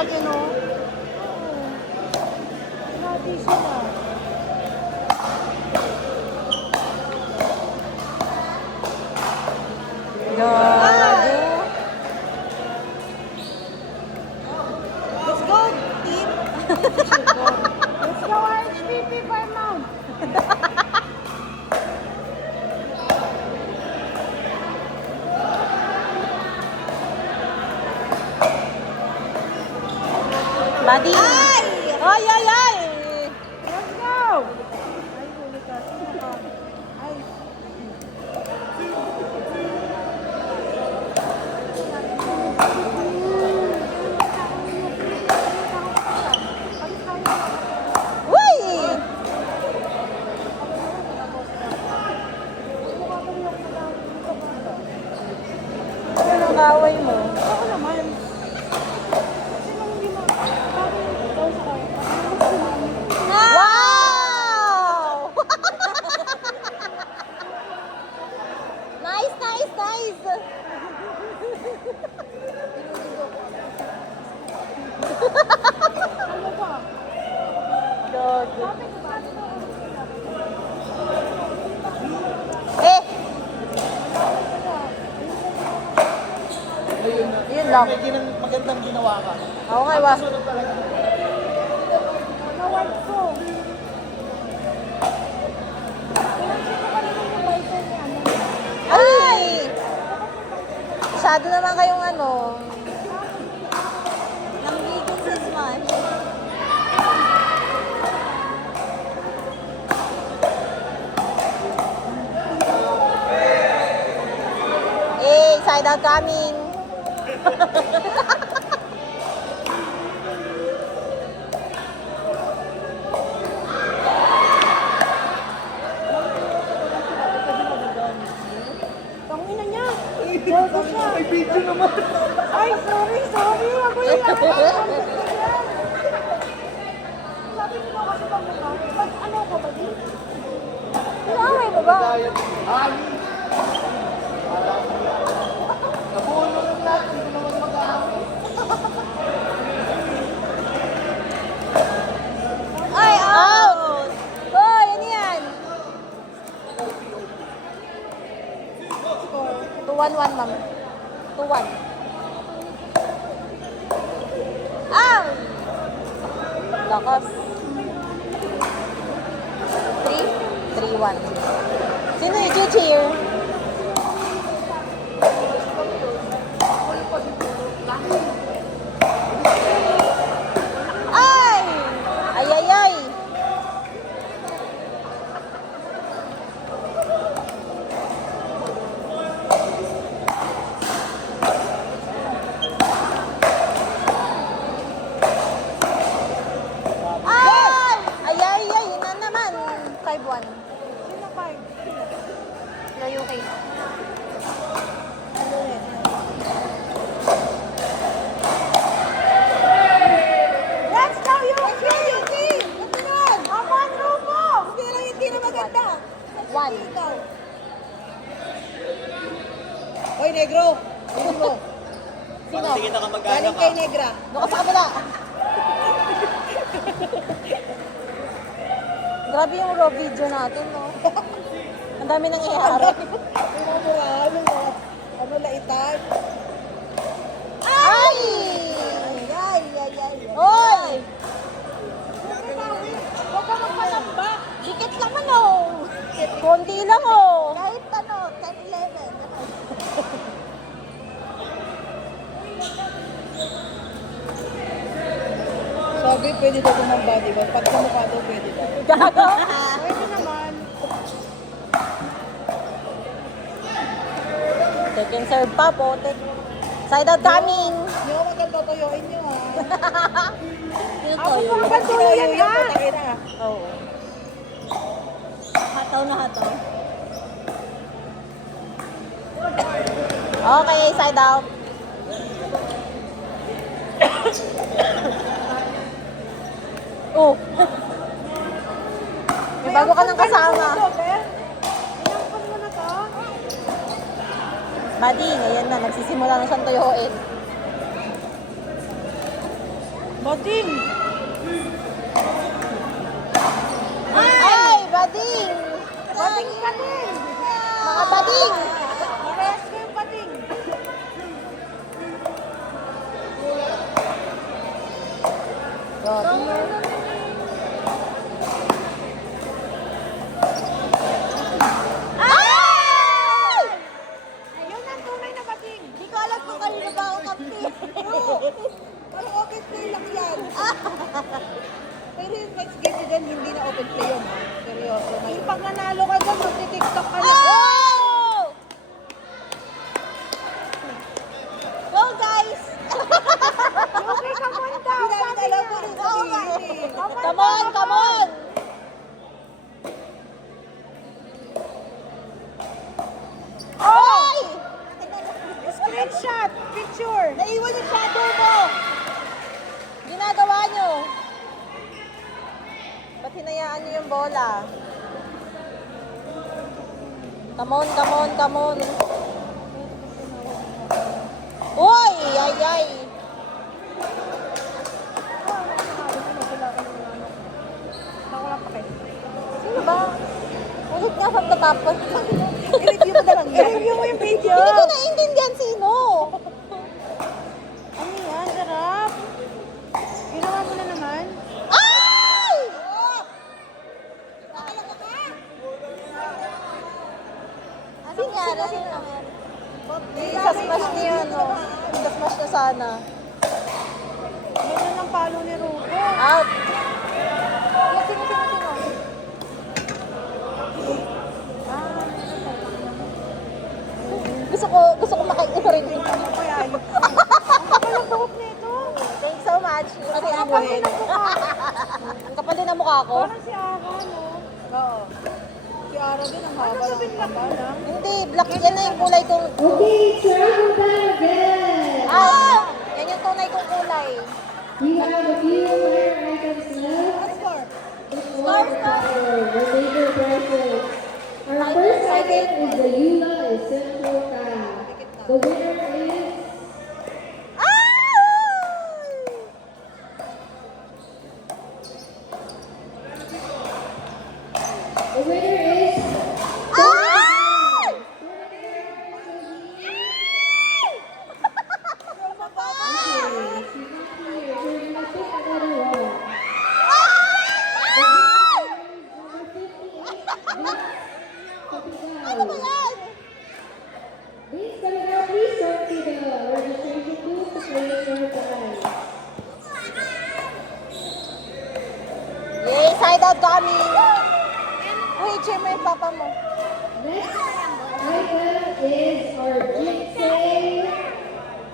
laki, no? Grabe siya. Grabe. Let's go, team. Let's go, RHPP Paramount. Buddy! Ay! Ay, ay, ay! Let's go! Ay, huli ka. Sino ka? Ay. Uy! Ano ang kaway mo? Ako naman. Sino hindi mo? Bakit ikaw sa kaya? Wow! Nice, nice, nice! Ano ba? Dog. Sabi ko ba? Eh! Ayun na. Yun lang. May magandang ginawa ka. Ako nga ba? Sunod talaga. Naward ko. Sino ka naman yung biker ni ano? Ay! Masyado naman kayong ano. Nangigil si Smash. Eh, side out coming. Tangina niya. Bobo siya. May video naman. Ay, sorry. Ako yung sabi ko daw kasi pamukha. Pag ano ko ba din? Inaaway mo ba? Ali! Nabuo naman natin. Hindi naman mag-aaway. Ay, out! Hoy, ano yan? 2-1-1, ma'am. 2-1. Out! Lakas. 3-1. Sino yung cheer? Ay! Ay, ay, ay! Ay! Ay, ay, ay! Yun na naman. 5-1. Sino pa? Layo kayo. Let's go, UP! Ito yan! Ako ang grupo! Hindi na maganda. One. Ikaw. Hoy, Negro. Sino mo? Sino? Tingin na ka mag-ana Galing ka. kay Negra. Doon ka sa kabila. Grabe yung raw video natin, no? Ang dami nang nangyayari. Pinamurahan mo. Ano, laitan? Ay! Ay, ay, ay. Hoy! Huwag ka magpalamba! Dikit naman, oh! Konti lang, oh! Kahit ano, 10-11. Sabi, pwede daw kumamba, di ba? Pag kumukha daw, pwede daw. Gago! Pwede naman. Take and serve pa, potet. Side out coming! Hindi ko magkakatoyoin nyo, ha? Ako po ang bantulo yan, ha? Putangin na. Oo. Hataw na hataw. Okay, side out. Oh. May bago ka ng kasama. Inampun mo na to? Buddy, ngayon na, nagsisimula na siyang tuyuin. Bading! Ay, bading! Bading pa din. Mga bading! Parehas ko yung bading. Ay! Yun ang tunay na bading. Hindi ko alam kung kanino ba ako kampi. Parang open play lang yan. Pero yung next game nyo dyan, hindi na open play yun. Seryoso. Yung pag nanalo ka dyan, magti-tiktok ka na. Oh! Go, guys! Okay, come on daw. Sabi alam mo niya. rin sabihin eh. Come on, come on! Ay! Screenshot, picture. Naiwan yung shadow mo! Ginagawa nyo. Ba't hinayaan nyo yung bola? Come on, come on, come on. Uy! Ay, ay! Sino ba? Ulit nga sa tatapos. I-review mo na lang yan. I-review mo yung video. Hindi ko naiintindihan sino. Ano yan? Sarap. Ginawa mo na naman. Ay! Ano nangyari? Isa-smash niya, no? Isa-smash na sana. Ganyan ang palo ni Rubo. Out! Sino? Gusto ko makain rin. Ano pa yayo? Ang kapal ang buhok nito. Thanks so much. Kasi Ang ako kapal din ang mukha. ang kapal din ang mukha ko. Parang si Ara, no? Oo. Si Ara din ang haba Ano ng sabihin lang ba? Hindi, black yan na yung kulay kong... Okay, travel time again. Ah! Yan yung tunay kong kulay. We have a few fire items left. Score. Score for the major prizes. Our first item is the Yula Essential Crab. The winner is Ah! the winner is Ah! Ano ba yan? Please come out, please come to the registration booth to place your prize. Yay, side out kami. Uy, cheer mo yung papa mo. Next item is our Jinsei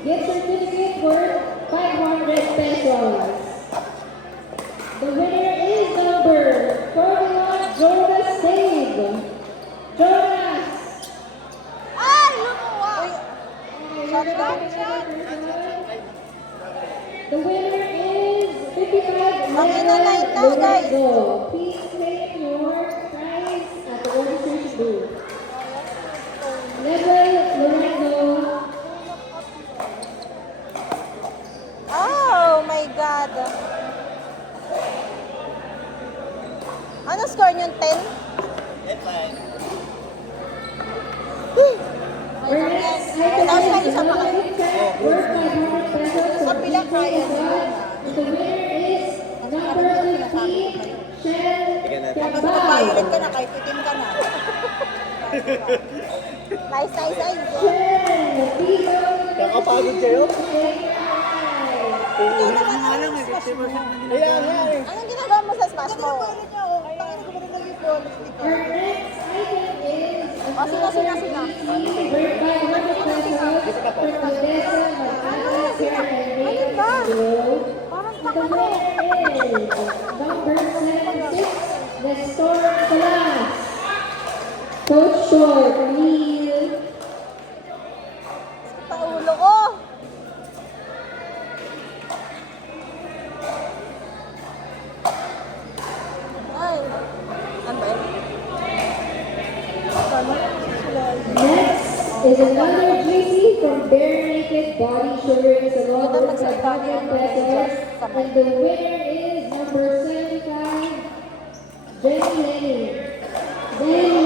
gift certificate worth 500 pesos. The winner is number 41, Jonas Save. Jonas! Ay, lumuwa. Shotgun. The winner is 55 Ang inanay na, guys. Lorenzo. Please claim your prize at the registration booth. Level Lorenzo. Oh my God. Ano score niyo? 10? Our next item Tapos is kayo sa the mga- Olympic set worth 500 pesos for Kabila kaya Team The winner is number 15, Shell Cabal. Violet ka na, kahit itim ka na. Nice, nice, nice. Shell, please come Kakapagod kayo? to claim your prize. Ikaw naman alam eh, 50% na nila. Kaya nga eh. Anong ginagawa mo sa smash mo? Violet niya, oh. Tangin ko ba nang yung bonus nito? Our next item is O, sino? worth 500 pesos from Odessa Matala Care and Maintenance Bureau. The winner is number 76, Nestor Nicolas. Coach Short, Neil. Paulo ko. Ay. Ano ba yun? Next is another Brother JC from Bare Naked Body Showroom is awarded Ito, with magsalita niya 500 yung pesos. managers sa And the winner is number 75, Jenny Lenny. Jenny